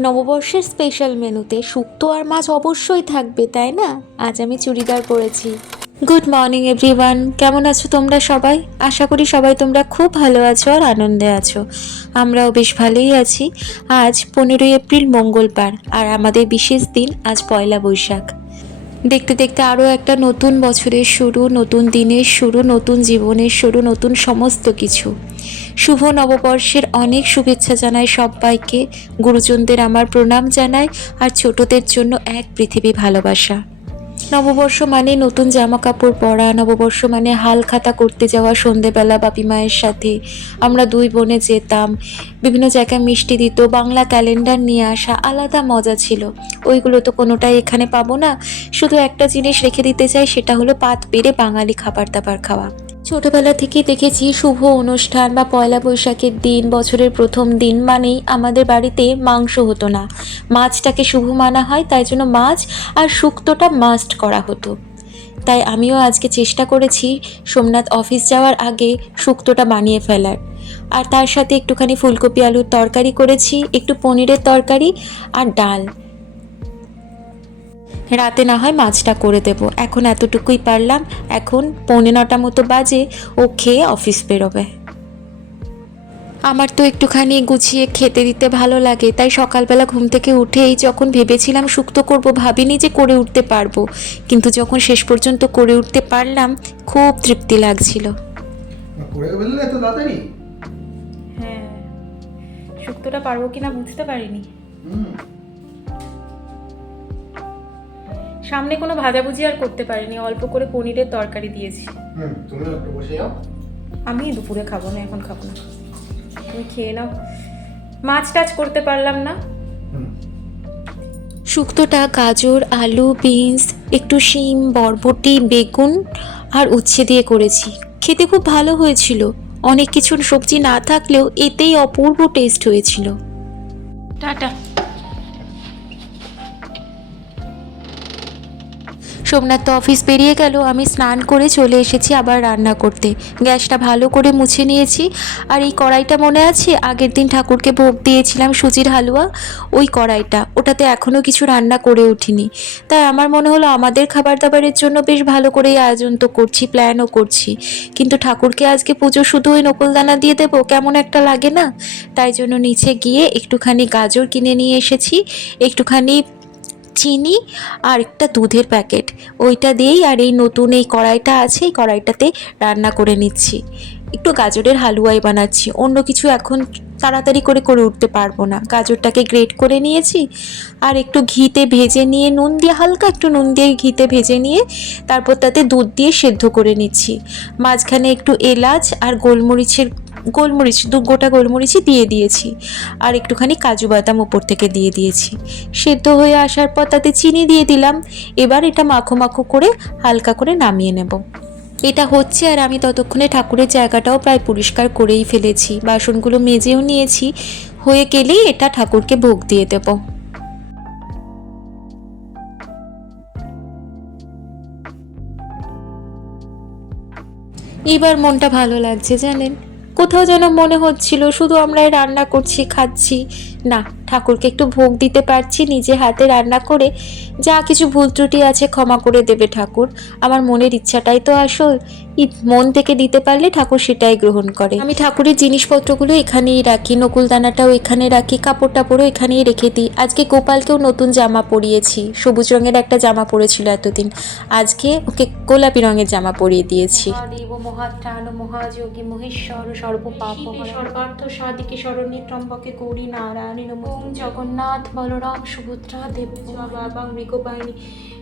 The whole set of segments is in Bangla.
নববর্ষের স্পেশাল মেনুতে শুক্তো আর মাছ অবশ্যই থাকবে, তাই না? আজ আমি চুড়িদার পরেছি। গুড মর্নিং এভরিওয়ান কেমন আছো তোমরা সবাই? আশা করি সবাই তোমরা খুব ভালো আছো আর আনন্দে আছো। আমরাও বেশ ভালোই আছি। আজ পনেরোই এপ্রিল মঙ্গলবার, আর আমাদের বিশেষ দিন আজ পয়লা বৈশাখ। দেখতে দেখতে আরও একটা নতুন বছরের শুরু, নতুন দিনের শুরু, নতুন জীবনের শুরু, নতুন সমস্ত কিছু। শুভ নববর্ষের অনেক শুভেচ্ছা জানাই সবাইকে। গুরুজনদের আমার প্রণাম জানায় আর ছোটদের জন্য এক পৃথিবী ভালোবাসা। নববর্ষ মানে নতুন জামা কাপড় পরা, নববর্ষ মানে হাল খাতা করতে যাওয়া, সন্ধেবেলা বাপি মায়ের সাথে আমরা দুই বোনে যেতাম। বিভিন্ন জায়গায় মিষ্টি দিত, বাংলা ক্যালেন্ডার নিয়ে আসা আলাদা মজা ছিল। ওইগুলো তো কোনোটাই এখানে পাবো না। শুধু একটা জিনিস রেখে দিতে চাই, সেটা হলো পাত পেরে বাঙালি খাবার দাবার খাওয়া। ছোটবেলা থেকেই দেখেছি শুভ অনুষ্ঠান বা পয়লা বৈশাখের দিন, বছরের প্রথম দিন মানেই আমাদের বাড়িতে মাংস হতো না। মাছটাকে শুভ মানা হয়, তাই জন্য মাছ আর শুক্তোটা মাস্ট করা হতো। তাই আমিও আজকে চেষ্টা করেছি সোমনাথ অফিস যাওয়ার আগে শুক্তোটা বানিয়ে ফেলার। আর তার সাথে একটুখানি ফুলকপি আলুর তরকারি করেছি, একটু পনিরের তরকারি আর ডাল। রাতে না হয় মাছটা করে দেব। এখন এতটুকুই পারলাম। এখন পৌনে নটা মতো বাজে ও খেয়ে অফিস বেরোবে। আমার তো একটুখানি গুছিয়ে খেতে দিতে ভালো লাগে তাই সকালবেলা ঘুম থেকে উঠেই যখন ভেবেছিলাম শুক্তো করব ভাবিনি যে করে উঠতে পারব। কিন্তু যখন শেষ পর্যন্ত করে উঠতে পারলাম খুব তৃপ্তি লাগছিল। হ্যাঁ শুক্তোটা পারব কিনা বুঝতে পারিনি। সামনে কোনো ভাজাভুজি আর করতে পারিনি অল্প করে পনিরের তরকারি দিয়েছি। হুম তুমিও একটু বসে যাও। আমি দুপুরে খাব না এখন খাব না। তুমি খেয়ে নাও। মাছ টাছ করতে পারলাম না। হুম। শুক্তোটা গাজর আলু বিনস একটু শিম বরবটি বেগুন আর উচ্ছে দিয়ে করেছি। খেতে খুব ভালো হয়েছিল। অনেক কিছু সবজি না থাকলেও এতেই অপূর্ব টেস্ট হয়েছিল। টাটা। সোমনাথ তো অফিস বেরিয়ে গেল, আমি স্নান করে চলে এসেছি আবার রান্না করতে। গ্যাসটা ভালো করে মুছে নিয়েছি, আর এই কড়াইটা মনে আছে? আগের দিন ঠাকুরকে ভোগ দিয়েছিলাম সুজির হালুয়া, ওই কড়াইটা। ওটাতে এখনও কিছু রান্না করে উঠিনি। তাই আমার মনে হলো আমাদের খাবার দাবারের জন্য বেশ ভালো করেই আয়োজন তো করছি প্ল্যানও করছি। কিন্তু ঠাকুরকে আজকে পুজো শুধু ওই নকুলদানা দিয়ে দেবো, কেমন একটা লাগে না? তাই জন্য নিচে গিয়ে একটুখানি গাজর কিনে নিয়ে এসেছি, একটুখানি চিনি আর একটা দুধের প্যাকেট ওইটা দিয়েই আর এই নতুন এই কড়াইটা আছে, এই কড়াইটাতে রান্না করে নিচ্ছি। একটু গাজরের হালুয়াই বানাচ্ছি। অন্য কিছু এখন তাড়াতাড়ি করে করে উঠতে পারব না। গাজরটাকে গ্রেট করে নিয়েছি আর একটু ঘিতে ভেজে নিয়ে, নুন দিয়ে, হালকা একটু নুন দিয়ে ঘিতে ভেজে নিয়ে তারপর তাতে দুধ দিয়ে সেদ্ধ করে নিচ্ছি। মাঝখানে একটু এলাচ আর গোলমরিচের, গোলমরিচ, দু গোটা গোলমরিচই দিয়ে দিয়েছি আর একটুখানি কাজু বাদাম ওপর থেকে দিয়ে দিয়েছি। সেদ্ধ হয়ে আসার পর তাতে চিনি দিয়ে দিলাম। এবার এটা মাখো মাখো করে হালকা করে নামিয়ে নেব। এটা হচ্ছে আর আমি ততক্ষণে ঠাকুরের জায়গাটাও প্রায় পরিষ্কার করেই ফেলেছি। বাসনগুলো মেজেও নিয়েছি। হয়ে গেলেই এটা ঠাকুরকে ভোগ দিয়ে দেবো। এবার মনটা ভালো লাগছে জানেন। কোথাও যেন মনে হচ্ছিল, শুধু আমরাই রান্না করছি, খাচ্ছি। না ঠাকুরকে একটু ভোগ দিতে পারছি নিজে হাতে রান্না করে যা কিছু ভুল ত্রুটি আছে ক্ষমা করে দেবে ঠাকুর। আমার মনের ইচ্ছাটাই তো আসল। মন থেকে দিতে পারলে ঠাকুর সেটাই গ্রহণ করে। আমি ঠাকুরের জিনিসপত্রগুলো এখানেই রাখি নকুলদানাটাও এখানে রাখি কাপড় টাপড়ও এখানেই রেখে দিই। আজকে গোপালকেও নতুন জামা পরিয়েছি সবুজ রঙের একটা জামা পরেছিল এতদিন। আজকে ওকে গোলাপি রঙের জামা পরিয়ে দিয়েছি। মহাত্রাণ মহাযোগী মহেশ্বর সর্বপাপ সর্বার্থ সাদিকে শরণী ত্রম্বকে গৌরী নারায়ণী। নম জগন্নাথ বলরাম সুভদ্রা দেব বাবা মৃগবাহিনী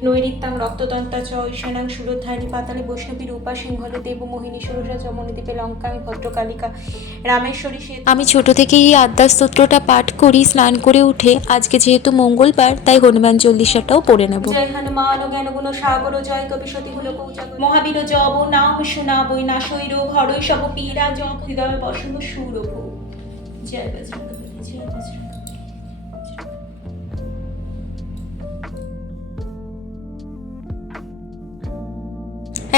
নৈরিত্যাং রক্তদন্তা চ ঈশানাং সুরধারিণী পাতালে বৈষ্ণবী রূপা সিংহলে দেব মোহিনী সরসা যমনী দ্বীপে লঙ্কাং ভদ্রকালিকা রামেশ্বরী সে আমি ছোট থেকেই এই আদ্যা স্তোত্রটা পাঠ করি স্নান করে উঠে আজকে যেহেতু মঙ্গলবার তাই হনুমান চল্লিশাটাও পড়ে নেব। জয় হনুমান জ্ঞান গুণ সাগর জয় কবি সতী গুণ মহাবীর জব নাম শোনাবই না শৈর হরই সব পীরা জপ হৃদয় বসব সুরভ। জয় বজরঙ্গবলী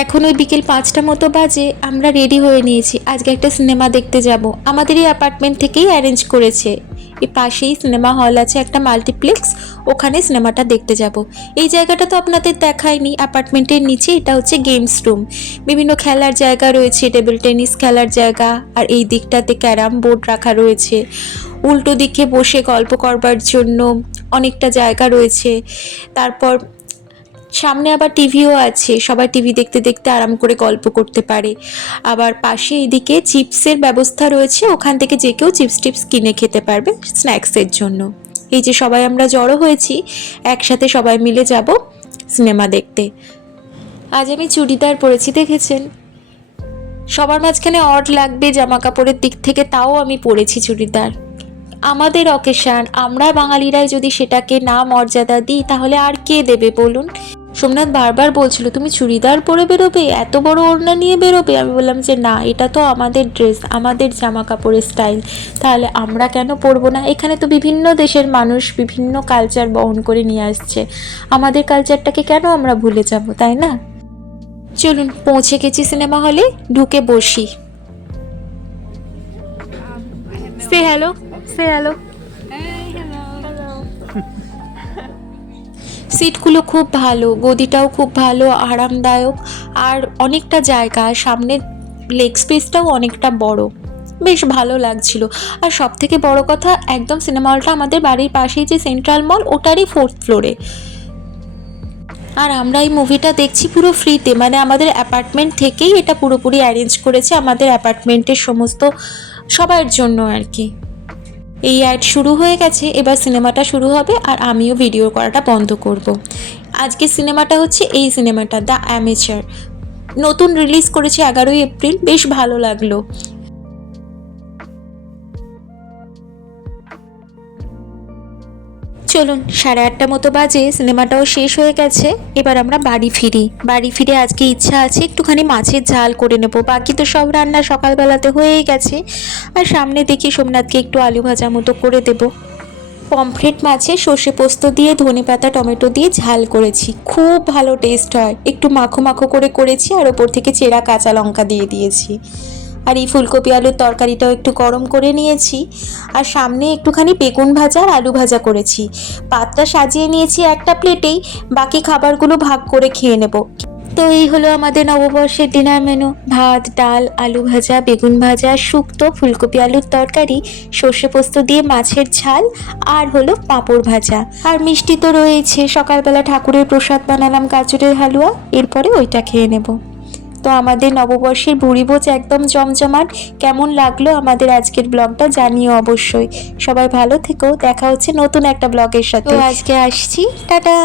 এখন ওই বিকেল পাঁচটা মতো বাজে, আমরা রেডি হয়ে নিয়েছি। আজকে একটা সিনেমা দেখতে যাব। আমাদের এই অ্যাপার্টমেন্ট থেকেই অ্যারেঞ্জ করেছে। এই পাশেই সিনেমা হল আছে, একটা মাল্টিপ্লেক্স ওখানে সিনেমাটা দেখতে যাব। এই জায়গাটা তো আপনাদের দেখায়নি অ্যাপার্টমেন্টের নিচে এটা হচ্ছে গেমস রুম বিভিন্ন খেলার জায়গা রয়েছে টেবিল টেনিস খেলার জায়গা, আর এই দিকটাতে ক্যারাম বোর্ড রাখা রয়েছে। উল্টো দিকে বসে গল্প করবার জন্য অনেকটা জায়গা রয়েছে। তারপর সামনে আবার টিভিও আছে। সবাই টিভি দেখতে দেখতে আরাম করে গল্প করতে পারে। আবার পাশে এদিকে চিপসের ব্যবস্থা রয়েছে। ওখান থেকে যে কেউ চিপস টিপস কিনে খেতে পারবে স্ন্যাক্সের জন্য। এই যে সবাই আমরা জড়ো হয়েছি, একসাথে সবাই মিলে যাব সিনেমা দেখতে। আজ আমি চুড়িদার পরেছি, দেখেছেন? সবার মাঝখানে অড লাগবে জামা কাপড়ের দিক থেকে, তাও আমি পরেছি চুড়িদার। আমাদের অকেশান, আমরা বাঙালিরাই যদি সেটাকে না মর্যাদা দিই, তাহলে আর কে দেবে বলুন? সোমনাথ বারবার বলছিল, তুমি চুড়িদার পরে বেরোবে? এত বড় ওড়না নিয়ে বেরোবে? আমি বললাম যে, না, এটা তো আমাদের ড্রেস, আমাদের জামা কাপড়ের স্টাইল। তাহলে আমরা কেন পরবো না? এখানে তো বিভিন্ন দেশের মানুষ বিভিন্ন কালচার বহন করে নিয়ে আসছে। আমাদের কালচারটাকে কেন আমরা ভুলে যাব, তাই না? চলুন, পৌঁছে গেছি সিনেমা হলে, ঢুকে বসি। সে হ্যালো সে হ্যালো সিটগুলো খুব ভালো, গদিটাও খুব ভালো, আরামদায়ক, আর অনেকটা জায়গা সামনের লেগ স্পেসটাও অনেকটা বড়। বেশ ভালো লাগছিল। আর সব থেকে বড় কথা, একদম সিনেমা হলটা আমাদের বাড়ির পাশেই যে সেন্ট্রাল মল ওটারই ফোর্থ ফ্লোরে আর আমরা এই মুভিটা দেখছি পুরো ফ্রিতে মানে আমাদের অ্যাপার্টমেন্ট থেকেই এটা পুরোপুরি অ্যারেঞ্জ করেছে আমাদের অ্যাপার্টমেন্টের সমস্ত সবার জন্য আর কি। এই অ্যাড শুরু হয়ে গেছে, এবার সিনেমাটা শুরু হবে আর আমিও ভিডিও করাটা বন্ধ করব। আজকে সিনেমাটা হচ্ছে এই সিনেমাটা দ্য অ্যামেচার নতুন রিলিজ করেছে এগারোই এপ্রিল, বেশ ভালো লাগল চলুন, সাড়ে আটটা মতো বাজে, সিনেমাটাও শেষ হয়ে গেছে। এবার আমরা বাড়ি ফিরি। বাড়ি ফিরে আজকে ইচ্ছা আছে, একটুখানি মাছের ঝাল করে নেব। বাকি তো সব রান্না সকালবেলাতে হয়েই গেছে। আর সামনে দেখি সোমনাথকে একটু আলু ভাজা মতো করে দেব। পমফ্রেট মাছে সর্ষে পোস্ত দিয়ে, ধনে পাতা, টমেটো দিয়ে ঝাল করেছি। খুব ভালো টেস্ট হয়। একটু মাখো মাখো করে করেছি, আর ওপর থেকে চেরা কাঁচা লঙ্কা দিয়ে দিয়েছি। আর এই ফুলকপি আলুর তরকারিটাও একটু গরম করে নিয়েছি। আর সামনে একটুখানি বেগুন ভাজা আর আলু ভাজা করেছি। পাতটা সাজিয়ে নিয়েছি একটা প্লেটেই, বাকি খাবারগুলো ভাগ করে খেয়ে নেব। তো এই হলো আমাদের নববর্ষের ডিনার মেনু। ভাত, ডাল, আলু ভাজা, বেগুন ভাজা, শুক্তো, ফুলকপি আলুর তরকারি, সর্ষে পোস্ত দিয়ে মাছের ঝাল, আর হলো পাঁপড় ভাজা। আর মিষ্টি তো রয়েছে সকালবেলা ঠাকুরের প্রসাদ বানালাম গাজরের হালুয়া। এরপরে ওইটা খেয়ে নেব। তো আমাদের নববর্ষের ভুড়িভোজ একদম জমজমাট। কেমন লাগল আমাদের আজকের ব্লগটা জানিও অবশ্যই। সবাই ভালো থেকো, দেখা হচ্ছে নতুন একটা ব্লগের সাথে। আজকে আসছি। টাটা!